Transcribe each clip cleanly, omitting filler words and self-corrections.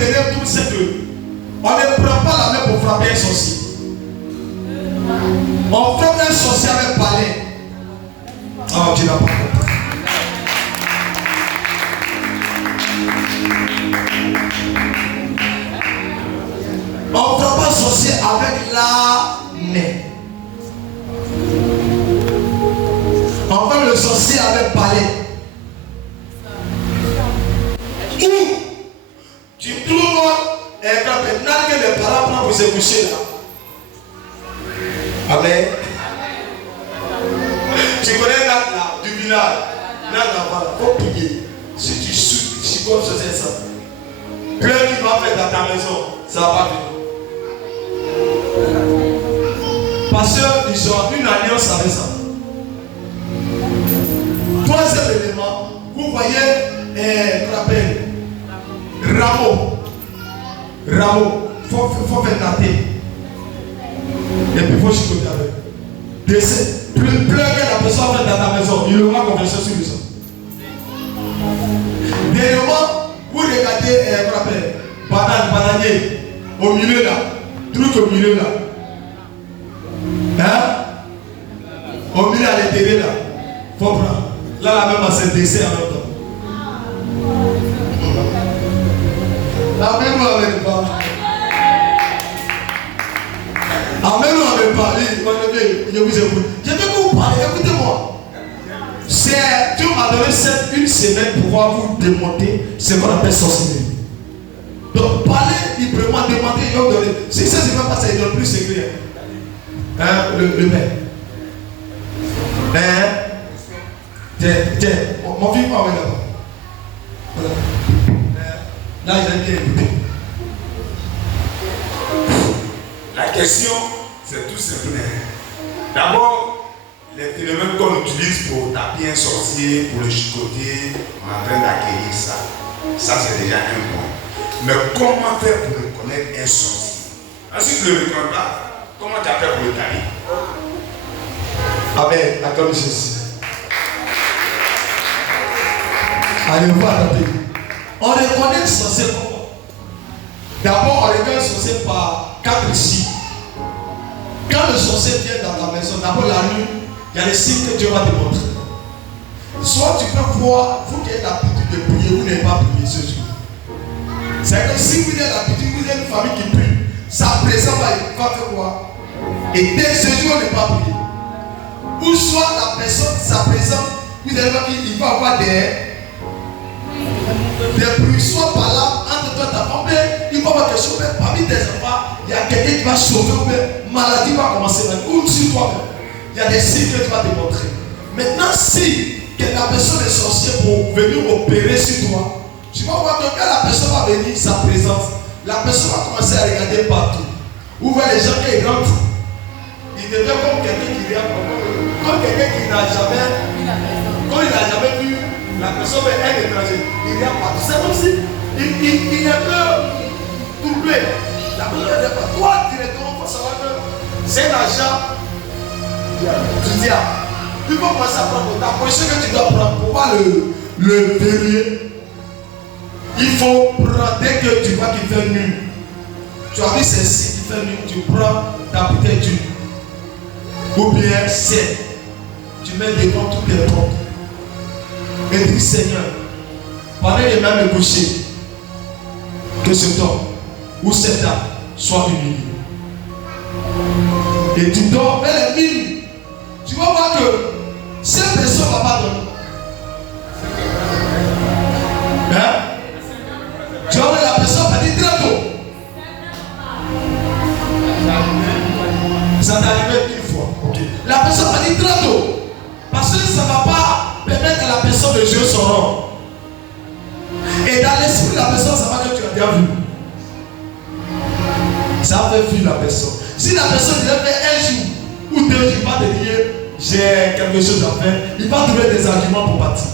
dernier truc, c'est que on ne prend pas la main pour frapper un sorcier. On frappe un sorcier avec palais. Oh, tu n'as pas compris. On frappe un sorcier avec la main. On frappe le sorcier avec palais. Ou tu trouves maintenant que les parents prennent pour se coucher là. Amen. Tu connais Nat là, du village. Nat là, voilà, faut prier. Si tu chicotes sur ça, plein qui va faire dans ta maison, ça va pas venir. Parce qu'ils ont une alliance avec ça. Troisième élément, vous voyez, qu'on appelle rameau. Rameau, il faut faire natter. Et puis il faut chicoter avec. Plus que la personne fait dans ta maison, il aura conversion sur le sang. Dernièrement, vous regardez, qu'on appelle bananier, au milieu là, truc au milieu là. Hein? Au milieu à l'intérieur là, il faut prendre. Là, la même c'est décès en même temps. La même avec pas. Amen ou amen pas. Je vous écoute. Je vais vous parler, écoutez-moi. Dieu m'a donné une semaine pour pouvoir vous démonter ce qu'on appelle sorcellerie. Donc parlez librement, demandez, il va vous donner. Si ça ne se fait pas, ça ne donne plus secret. Hein, le maire. Hein? Tiens, mon fils va avec là-bas. Voilà. Là, il a bien écouté. La question, c'est tout simple. D'abord, les phénomènes qu'on utilise pour taper un sorcier, pour le chicoter, on est en train d'acquérir ça. Ça, c'est déjà un point. Mais comment faire pour reconnaître un sorcier? Ensuite, le reconnais pas, comment tu as fait pour le taper? Amen. Accorde ceci. Allez voir taper. On reconnaît le sorcier comment? D'abord, on reconnaît le sorcier par 4 signes. Quand le sorcier vient dans ta maison, d'abord la nuit, il y a des signes que Dieu va te montrer. Soit tu peux voir, vous qui avez l'habitude de prier, vous n'avez pas prié ce jour. C'est que si vous avez l'habitude, vous avez une famille qui prie, sa présence va faire quoi? Et dès ce jour, on n'est pas prié. Ou soit la personne, sa présence, vous allez voir qu'il va avoir des bruits, soit par là, entre toi et ta femme, il va avoir quelque chose, parmi tes enfants, il y a quelqu'un qui va sauver, ou maladie va commencer, ou sur toi-même. Il y a des signes que tu vas te montrer. Maintenant, si la personne est sorcière pour venir opérer sur toi, tu vas voir que quand la personne va venir, sa présence, la personne va commencer à regarder partout. Où voit les gens qui rentrent, il devient comme quelqu'un qui vient, comme quelqu'un qui n'a jamais, quand il n'a jamais vu la personne est un étranger, il vient partout. C'est comme si il est un peu troublé. La personne est pas. Toi, directement, il faut savoir que c'est un agent du diable. Tu peux commencer à prendre ta position que tu dois prendre pour pouvoir le verrouiller. Il faut prendre, dès que tu vois qu'il fait nu, tu as vu ces signes qui fait nu, tu prends ta bouteille d'huile. Ou bien c'est, tu mets devant toutes les portes. Et dis Seigneur, pendant les mains me coucher, que cet homme ou cette dame soit humilié. Et tu dors vers les mines. Tu vas voir que cette personne ne va pas dormir. Hein? Tu vas voir la personne va dire très tôt. Ça t'est arrivé une fois. Okay. La personne va dire très tôt. Parce que ça ne va pas permettre à la personne de jouer son rôle. Et dans l'esprit de la personne, ça va que tu as déjà vu. Ça fait fuir la personne. Si la personne devait faire un jour ou 2 jours, il va te dire j'ai quelque chose à faire, il va trouver des arguments pour partir.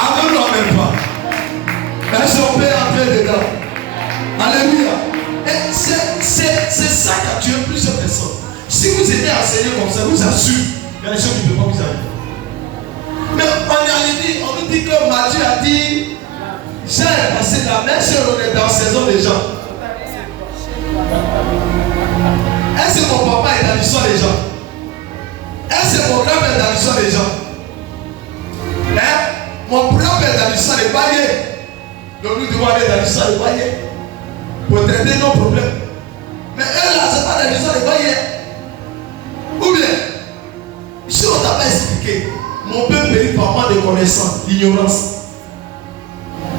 Amen ou amen pas. Est-ce qu'on peut entrer dedans? Alléluia. Et c'est ça qui a tué plusieurs personnes. Si vous étiez enseigné comme ça, vous assure, il y a des choses qui ne peuvent pas vous arriver. Mais en réalité, on dit que Matthieu a dit, Jean est passé là, même si on est dans la saison des gens. Est-ce que mon papa est dans l'histoire des gens? Est-ce que mon grand-père est dans l'histoire des gens? Hein? Mon grand-père est dans l'histoire des baillets. Donc nous devons aller dans l'histoire des baillets pour traiter nos problèmes. Mais eux là, c'est pas dans l'histoire des baillets. Ou bien, si on t'a pas expliqué, mon peuple périt par manque de connaissance, d'ignorance.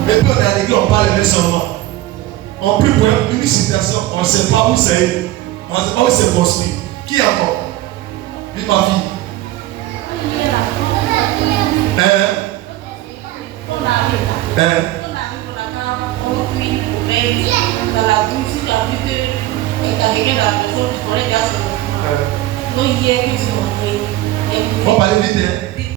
Et puis on est à l'église, on parle mais seulement. On prie pour une situation, on ne sait pas où c'est. On ne sait pas où c'est construit. Qui encore? Oui, ma fille. On arrive on cuit dans la douche, si tu as vu que tu as quelqu'un dans la maison, tu connais déjà son mouvement. Donc hier, ils sont rentrés. On va aller vite.